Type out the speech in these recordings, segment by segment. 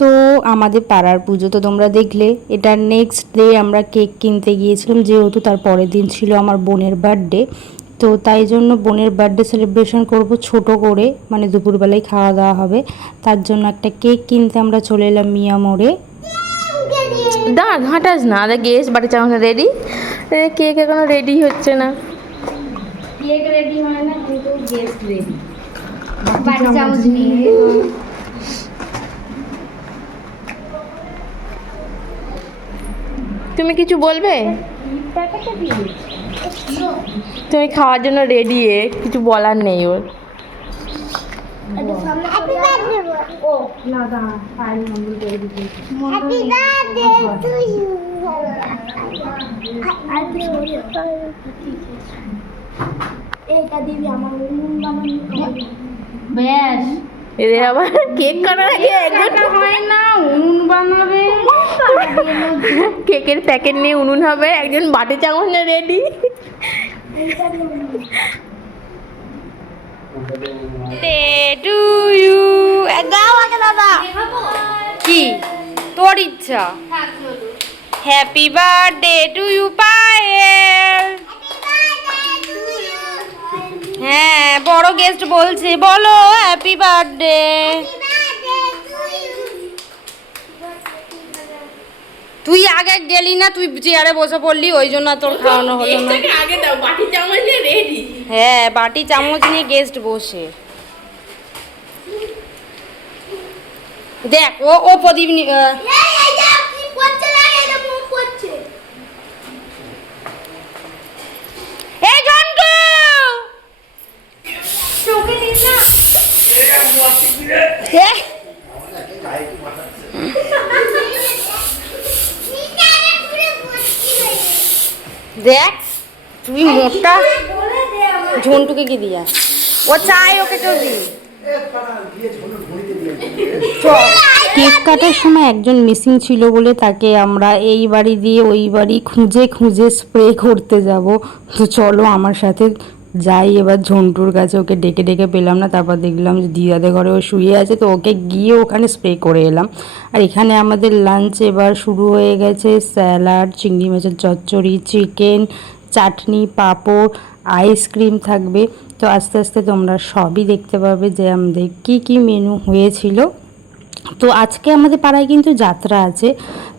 তো আমাদের পাড়ার পুজো তো তোমরা দেখলে। এটা নেক্সট ডে আমরা কেক কিনতে গিয়েছিলাম, যেহেতু তার পরের দিন ছিল আমার বোনের বার্থডে। তো তাই জন্য বোনের বার্থডে সেলিব্রেশন করব ছোট করে, মানে দুপুরবেলায় খাওয়া দাওয়া হবে। তার জন্য একটা কেক কিনতে আমরা চলে এলাম মিয়া মোড়ে। দাঁড়া ঘাঁটাস না, আরে গেস্ট বাড়ি চামচ রেডি, কেক এখনো রেডি হচ্ছে না। কেক রেডি হয় না কিন্তু গেস্ট রেডি। বাড়ি চামচ নিয়ে তুমি কিছু বলবে? তুমি খাওয়ার জন্য রেডি, কিছু বলার নেই ওর। ও না দাঁড়া, ফাইল নম্বর করে দিতে। Happy birthday to you. এইটা দিবি আমার নুন বানানো ব্যাস, এদের আবার কেক কাটার আগে একজন হয় না উনুন বানাবে। কেকের প্যাকেট নিয়ে উনুন হবে, একজন বাটি চামচ নিয়ে রেডি। টু ইউ দাও আগে দাদা। কি তোর ইচ্ছা? Happy birthday to you Payel. হ্যাঁ বড় গেস্ট বলছে, বলো হ্যাপি বার্থডে। তুই আগে গেলি না, তুই চেয়ারে বসে পড়লি, ওই জন্য তোর খাওয়ানো হলো না। আগে দাও, বাটি চামচ নিয়ে রেডি। হ্যাঁ বাটি চামচ নিয়ে গেস্ট বসে। দেখ ও ও প্রদীপ এই জন্টু দেখ তুই মোটা ঝন্টুকে কি দিয়া ও চাই ওকে চলবি। কেক কাটার সময় একজন মিসিং ছিল বলে তাকে আমরা এই বাড়ি দিয়ে ওই বাড়ি খুঁজে খুঁজে স্প্রে করতে যাব। তো চলো আমার সাথে যাই এবার ঝন্টুর কাছে। ওকে ডেকে ডেকে পেলাম না, তারপর দেখলাম যে দিদাদের ঘরে ও শুয়ে আছে, তো ওকে গিয়ে ওখানে স্প্রে করে এলাম। আর এখানে আমাদের লাঞ্চ এবার শুরু হয়ে গেছে। স্যালাড, চিংড়ি মাছের চচ্চড়ি, চিকেন, চাটনি, পাঁপড়, আইসক্রিম থাকবে। তো আস্তে আস্তে তোমরা সবই দেখতে পাবে যে আমাদের কী কী মেনু হয়েছিল। তো আজকে আমাদের পাড়ায় কিন্তু যাত্রা আছে,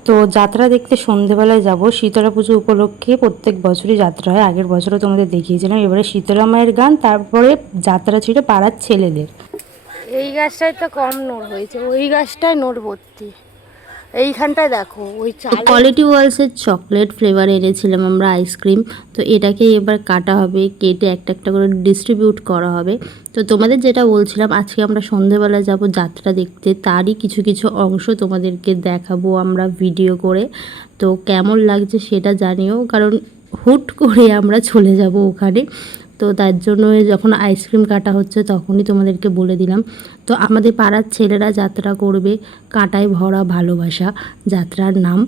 তো যাত্রা দেখতে সন্ধেবেলায় যাব। শীতলা পুজো উপলক্ষে প্রত্যেক বছরই যাত্রা হয়, আগের বছরও তোমাদের দেখিয়েছিলাম। এবারে শীতলা মায়ের গান, তারপরে যাত্রা ছিল পাড়ার ছেলেদের। এই গাছটায় তো কম নোট হয়েছে, ওই গাছটায় নোট ভর্তি। এইখানটায় দেখো ওই কোয়ালিটি ওয়ালসের চকলেট ফ্লেভার এনেছিলাম আমরা আইসক্রিম। তো এটাকে এবার কাটা হবে, কেটে একটা একটা করে ডিস্ট্রিবিউট করা হবে। তো তোমাদের যেটা বলছিলাম, আজকে আমরা সন্ধেবেলা যাব যাত্রা দেখতে, তারই কিছু কিছু অংশ তোমাদেরকে দেখাবো আমরা ভিডিও করে। তো কেমন লাগছে সেটা জানিও, কারণ হুট করে আমরা চলে যাব ওখানে। তো তার জন্য যখন আইসক্রিম কাটা হচ্ছে তখনই তোমাদেরকে বলে দিলাম। তো আমাদের পাড়ার ছেলেরা যাত্রা করবে, কাঁটায় ভরা ভালোবাসা যাত্রার নাম।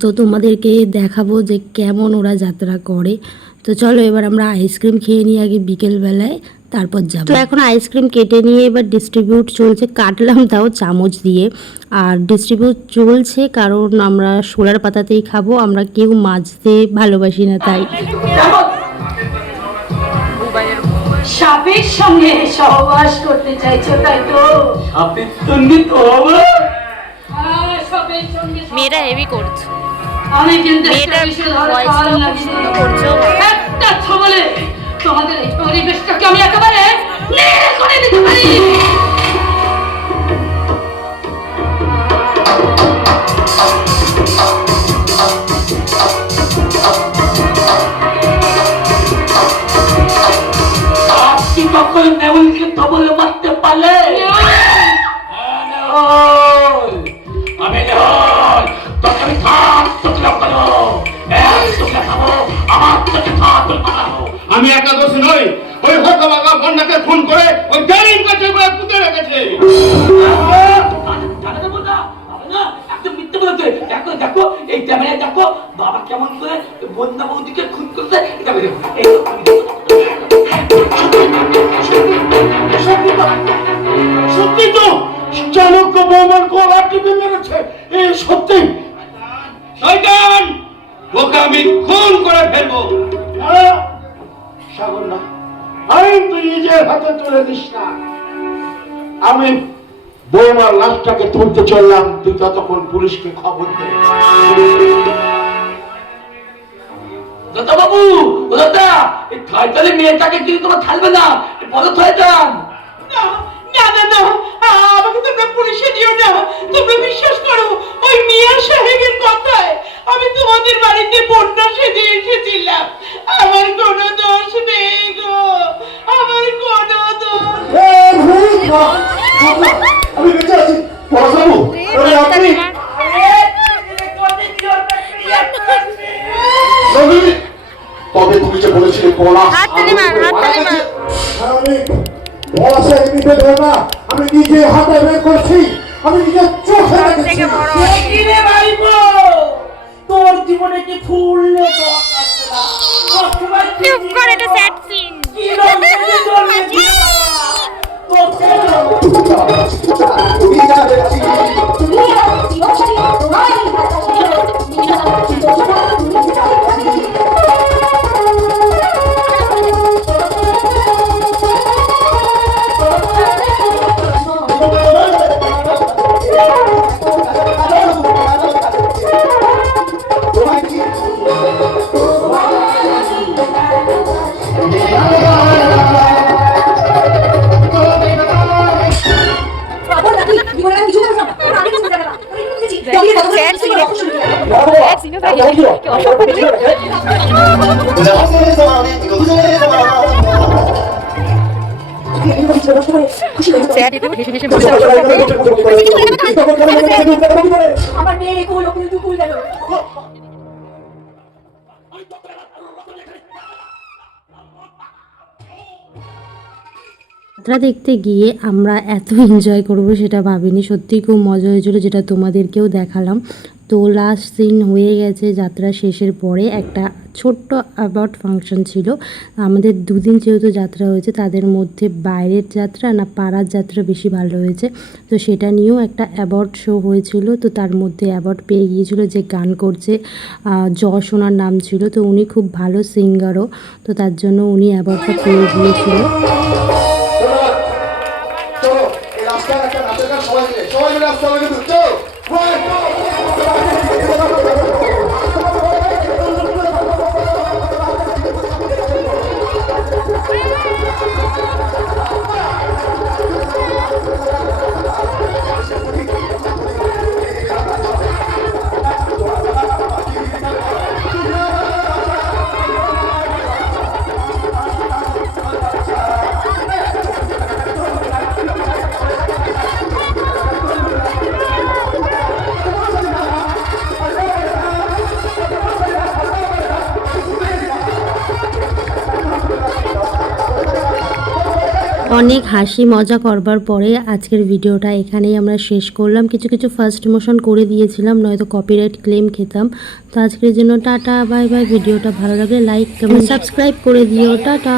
তো তোমাদেরকে দেখাবো যে কেমন ওরা যাত্রা করে। তো চলো এবার আমরা আইসক্রিম খেয়ে নিই আগে বিকেলবেলায়, তারপর যাবো। তো এখন আইসক্রিম কেটে নিয়ে এবার ডিস্ট্রিবিউট চলছে, কাটলাম তাও চামচ দিয়ে। আর ডিস্ট্রিবিউট চলছে কারণ আমরা শোলার পাতাতেই খাবো, আমরা কেউ মাজতে ভালোবাসি না তাই। সাপের সঙ্গে সহবাস করতে চাইছো তাই তো? সাপের সঙ্গে তো মেয়েটা হেভি করছে। আমি কিন্তু মেয়েটার ভয়েসটা সুন্দর করছে। একটা ছবলে তোমাদের এই পরিবেশটাকে আমি একেবারে নীল করে দিতে পারি। কখন নেউলকে তবলে মারতে পারলে? আমি তোকে আমি থাক তোকে খাবো, তোকে খাবো, আমার তোকে খাবো। আমি একা দোষী নই, ওই হতভাগা বন্যাকে খুন করে ওই জালিম কাছে পুঁতে রেখেছে। একদম মিথ্যে বলেছে। দেখো দেখো এই ক্যামেরায় দেখো বাবা কেমন করে বন্যা বৌদিকে খুন করছে। এটা সত্যি তো চাণক্য বৌমার গলা টিপে মেরেছে, এই সত্যি? শয়তান, ওকে আমি খুন করে ফেলবো। সাগর না, আইন তুই নিজের হাতে তুলে দিস না। আমি বৌমার লাশটাকে তুলতে চললাম, তুই ততক্ষণ পুলিশকে খবর দে। দাদা বাবু, ও দাদা, এই থাইতালে মেয়েটাকে কিন্তু তোমার থাকবে না, পদার্থ হয়ে যান। না না না, আমাকে তোমরা পুলিশে দিও না। তোমরা বিশ্বাস করো ওই মিয়া সাহেবের কথায় আমি তোমাদের বাড়িতে বন্যা সেজে এসেছিলাম। আমার কোনো দোষ নেই গো, আমার কোনো দোষ। আমি বেঁচে আছি বাবু, আপনি তবে তুমি যে বলেছিলে পলাশ, পলাশের নিতে দেবে না, আমি নিজে হাতে বের করছি, আমি নিজের চোখে দেখেছি। তোর জীবনে কি ফুল নেই? চুপ করে, এটা স্যাড সিন। তুমি যা দেখছি আমার মেয়ে কুল কুল গেল। যাত্রা দেখতে গিয়ে আমরা এত এনজয় করব সেটা ভাবিনি, সত্যিই খুব মজা হয়েছিল, যেটা তোমাদেরকেও দেখালাম। তো লাস্ট সিন হয়ে গেছে, যাত্রা শেষের পরে একটা ছোট্ট অ্যাওয়ার্ড ফাংশন ছিল। আমাদের দুদিন যেহেতু যাত্রা হয়েছে, তাদের মধ্যে বাইরের যাত্রা না পাড়ার যাত্রা বেশি ভালো হয়েছে, তো সেটা নিয়েও একটা অ্যাওয়ার্ড শো হয়েছিল। তো তার মধ্যে অ্যাওয়ার্ড পেয়ে গিয়েছিল যে গান করছে, যশ ওনার নাম ছিল, তো উনি খুব ভালো সিঙ্গারও, তো তার জন্য উনি অ্যাওয়ার্ডটা পেয়ে গিয়েছিল। চলো এই রাস্তায় একটা নাচের গান সবাই মিলে আসতে হবে কিন্তু, চলো। অনেক হাসি মজা করবার পরে আজকের ভিডিওটা এখানেই আমরা শেষ করলাম। কিছু কিছু ফার্স্ট মোশন করে দিয়েছিলাম, নয়তো কপিরাইট ক্লেম খেতাম। তো আজকের জন্য টাটা বাই বাই। ভিডিওটা ভালো লাগলে লাইক কমেন্ট সাবস্ক্রাইব করে দিও। টাটা।